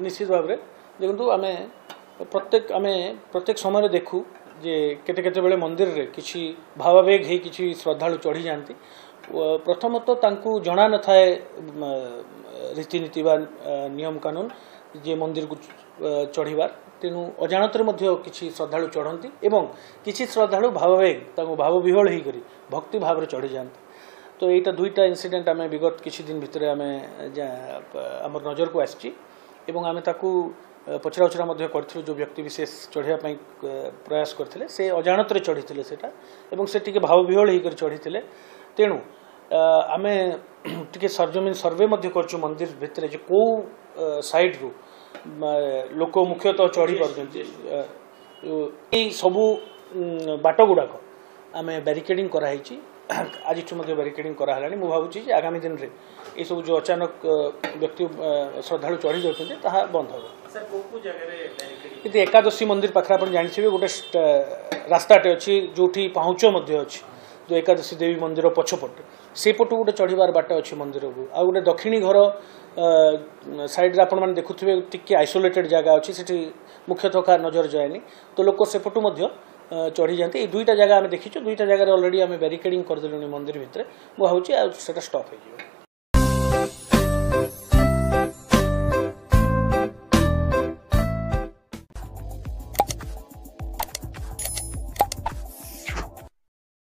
निश्चित भाव में देखो आम प्रत्येक समय देखू जे केते केते बेले मंदिर रे किछि भावावेग हे किछि श्रद्धालु चढ़ी जाती प्रथमतः तांकु जना न थाए रीतिनीति बा नियम कानून जे मंदिर को चढ़ीबार तेणु अजाणत किसी श्रद्धालु चढ़ती एवं किसी श्रद्धालु भावावेग भाव विह्वल होकर भक्ति भाव चढ़ी जाती तो यहाँ दुईटा इनसीडेंट आम विगत किसी दिन भितर आम नजर को आसी आम ताकू पचरा उचरा कर जो व्यक्ति विशेष चढ़ाई प्रयास करते से अजाणत चढ़ी से टी भाव विह्वल होकर चढ़ी तेणु आम टी सरजमीन सर्वे कर मंदिर भितर जो कौ साइड रू लोक मुख्यतः चढ़ी पार्टी सबू बाट गुड़ाक आम बैरिकेडिंग कराई आज बैरिकेडिंग कराला मुझे भावुँ आगामी दिन में ये सब जो अचानक व्यक्ति श्रद्धालु चढ़ी जाते बंद हो कि एकादशी मंदिर पाखे आप जानते गोटे रास्ताटे अच्छी जो पाहुच अच्छी जो एकादशी देवी मंदिर पछपटे से पटू गोटे चढ़ार बाट अच्छी मंदिर को आ गए दक्षिणी घर साइड आपण मैंने देखुए टी आइसोलेटेड जगह अच्छी से मुख्यतः का नजर जाएनि तो लोक सेपटू चढ़ी जाती दुईटा जगह आम देखीचु दुईटा जगह ऑलरेडी आम बैरिकेडिंग करदेलु मंदिर भितर मुझे भावुँ स्टॉप हो।